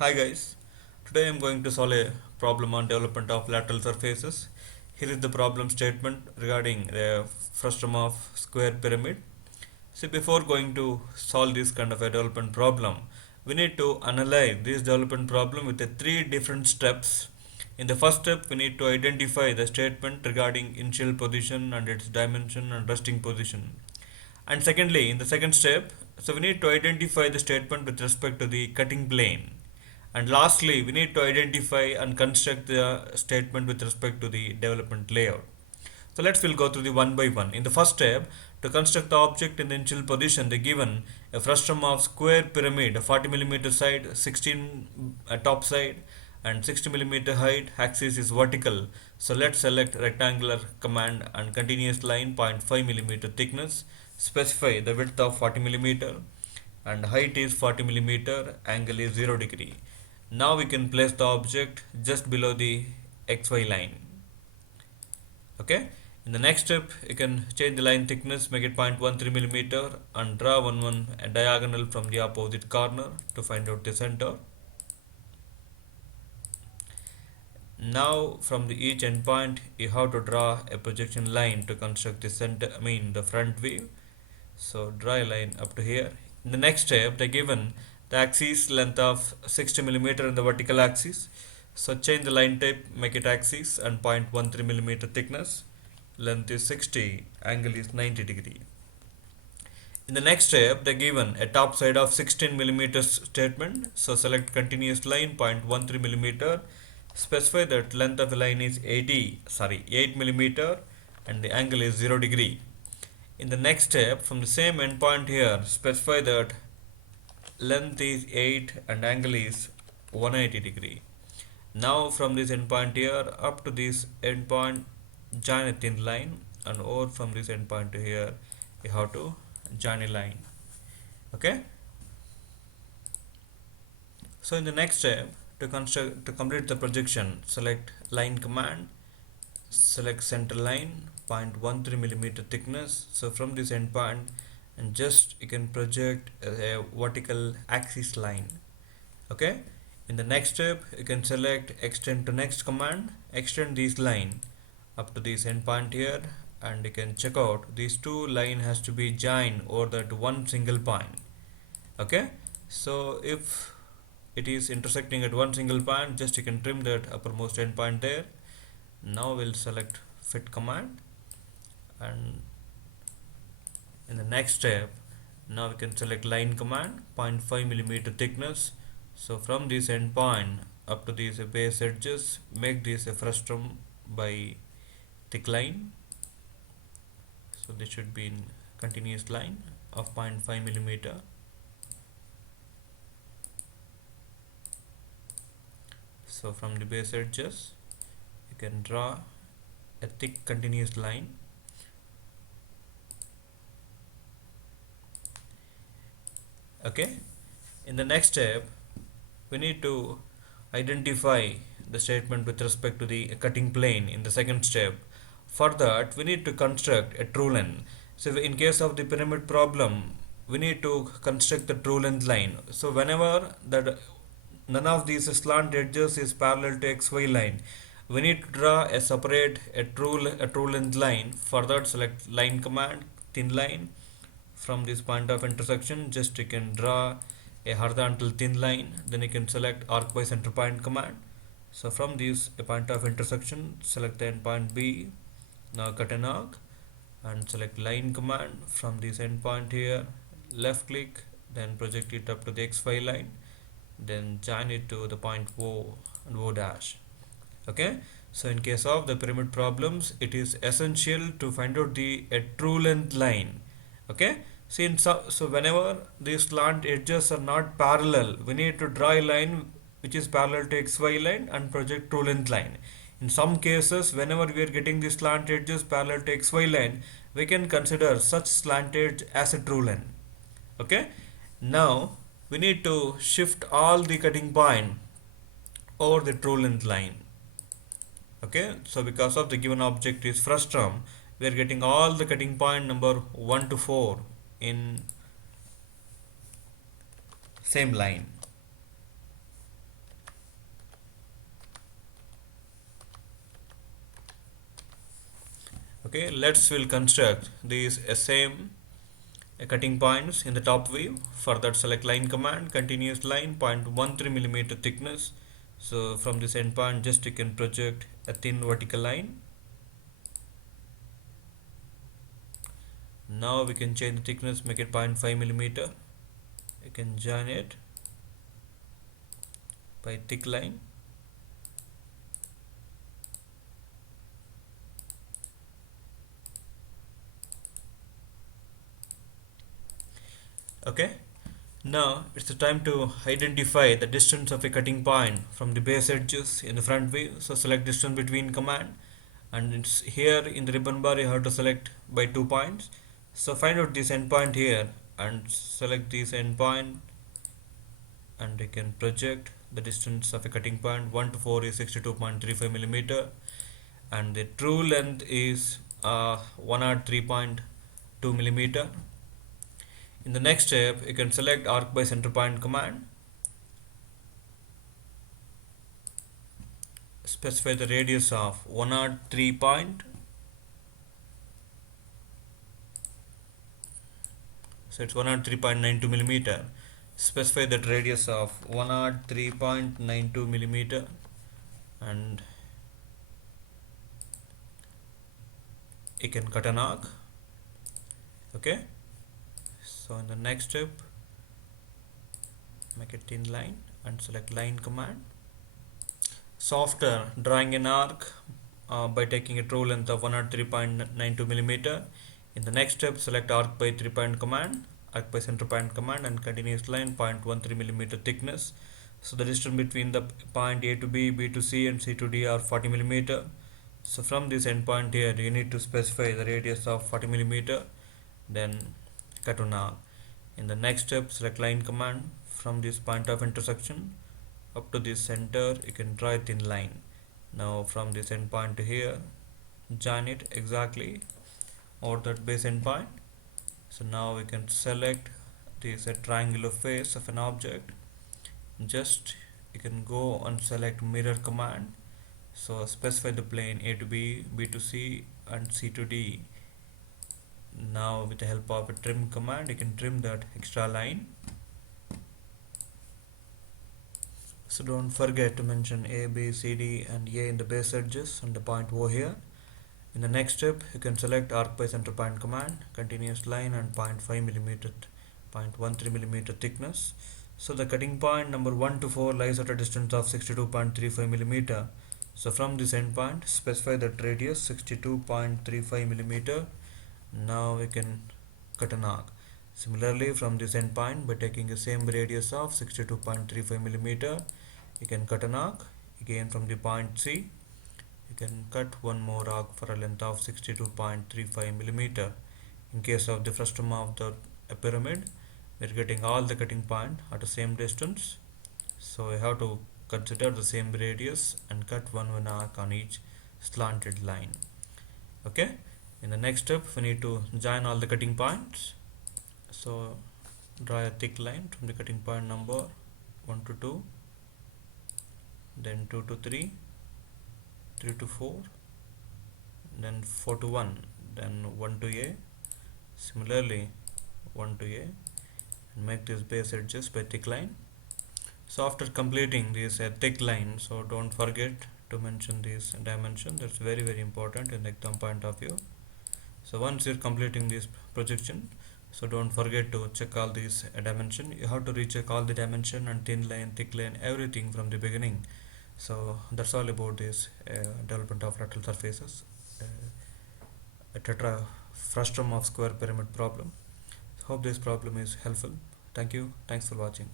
Hi guys, today I am going to solve a problem on development of lateral surfaces. Here is the problem statement regarding the frustum of square pyramid. See, before going to solve this kind of a development problem, we need to analyze this development problem with the three different steps. In the first step, we need to identify the statement regarding initial position and its dimension and resting position. And secondly, in the second step, so we need to identify the statement with respect to the cutting plane. And lastly, we need to identify and construct the statement with respect to the development layout. So let's we'll go through the one by one. In the first step, to construct the object in the initial position, they given a frustum of square pyramid, a 40 millimeter side, 16 top side, and 60 millimeter height. Axis is vertical. So let's select rectangular command and continuous line, 0.5 millimeter thickness. Specify the width of 40 millimeter and height is 40 millimeter. Angle is 0 degree. Now we can place the object just below the XY line. Okay. In the next step, you can change the line thickness, make it 0.13 millimeter, and draw a diagonal from the opposite corner to find out the center. Now, from the each endpoint, you have to draw a projection line to construct the center. The front view. So draw a line up to here. In the next step, they given the axis length of 60 millimeter in the vertical axis. So change the line type, make it axis, and 0.13 millimeter thickness. Length is 60, angle is 90 degree. In the next step, they given a top side of 16 millimeters statement. So select continuous line, 0.13 millimeter. Specify that length of the line is 8 millimeter, and the angle is 0 degree. In the next step, from the same endpoint here, specify that length is 8 and angle is 180 degree. Now from this endpoint here up to this endpoint, join a thin line, and over from this endpoint to here, you have to join a line. Okay. So in the next step, to complete the projection, select line command, select center line, 0.13 millimeter thickness. So from this endpoint, and just you can project a vertical axis line. Okay. In the next step, you can select extend to next command, extend this line up to this endpoint here, and you can check out these two line has to be joined over that one single point. Okay. So if it is intersecting at one single point, just you can trim that uppermost endpoint there. Now we'll select fit command, and in the next step, now we can select line command, 0.5 millimeter thickness. So from this endpoint up to these base edges, make this a frustum by thick line. So this should be in continuous line of 0.5 millimeter. So from the base edges, you can draw a thick continuous line. Okay. In the next step, we need to identify the statement with respect to the cutting plane in the second step. For that, we need to construct a true length. So in case of the pyramid problem, we need to construct the true length line. So whenever that none of these slant edges is parallel to XY line, we need to draw a true length line. For that, select line command, thin line. From this point of intersection, just you can draw a horizontal thin line. Then you can select arc by center point command. So from this a point of intersection, select the endpoint B. Now cut an arc and select line command. From this endpoint here, left click, then project it up to the XY line, then join it to the point O and O dash. Okay. So in case of the pyramid problems, it is essential to find out the a true length line. Okay. So whenever these slant edges are not parallel, we need to draw a line which is parallel to XY line and project true length line. In some cases, whenever we are getting the slant edges parallel to XY line, we can consider such slant edge as a true line. Okay. Now we need to shift all the cutting point over the true length line. Okay. So because of the given object is frustum, we are getting all the cutting point number 1 to 4 in same line. Okay, we'll construct these same cutting points in the top view. For that, select line command, continuous line, 0.13 millimeter thickness. So from this endpoint, just you can project a thin vertical line. Now we can change the thickness, make it 0.5 millimeter. You can join it by thick line. Okay. Now it's the time to identify the distance of a cutting point from the base edges in the front view. So select distance between command, and it's here in the ribbon bar you have to select by 2 points. So find out this endpoint here and select this endpoint, and you can project the distance of a cutting point. 1 to 4 is 62.35 millimeter, and the true length is 103.2 millimeter. In the next step, you can select arc by center point command. Specify the radius of 103 point. So it's 103.92 millimeter. Specify that radius of 103.92 millimeter, and you can cut an arc. Okay. So in the next step, make a thin line and select line command. So after drawing an arc by taking a true length of 103.92 millimeter, in the next step select arc by 3 point command, arc by center point command, and continuous line 0.13 millimeter thickness. So the distance between the point A to B, B to C, and C to D are 40 millimeter. So from this endpoint here, you need to specify the radius of 40 millimeter, then cut an arc. In the next step, select line command. From this point of intersection up to this center, you can draw a thin line. Now from this endpoint to here, join it exactly over that base endpoint. So now we can select this triangular face of an object. Just you can go and select mirror command. So specify the plane A to B, B to C, and C to D. Now with the help of a trim command, you can trim that extra line. So don't forget to mention A, B, C, D, and A in the base edges and the point O here. In the next step, you can select arc by center point command, continuous line, and 0.5 millimeter, 0.13 millimeter thickness. So the cutting point number 1 to 4 lies at a distance of 62.35 millimeter. So from this endpoint, specify that radius 62.35 millimeter. Now we can cut an arc. Similarly, from this endpoint, by taking the same radius of 62.35 millimeter, you can cut an arc. Again from the point C, you can cut one more arc for a length of 62.35 millimeter. In case of the frustum of the pyramid, we are getting all the cutting point at the same distance. So you have to consider the same radius and cut one arc on each slanted line. Okay. In the next step, we need to join all the cutting points. So draw a thick line from the cutting point number 1 to 2, then 2 to 3, 3 to 4, then 4 to 1, then 1 to A. Similarly, 1 to A, and make this base edges by thick line. So after completing this thick line, so don't forget to mention this dimension. That's very important in the exam point of view. So once you're completing this projection, so don't forget to check all these dimension. You have to recheck all the dimension and thin line, thick line, everything from the beginning. So that's all about this development of lateral surfaces, a tetra frustum of square pyramid problem. Hope this problem is helpful. Thank you. Thanks for watching.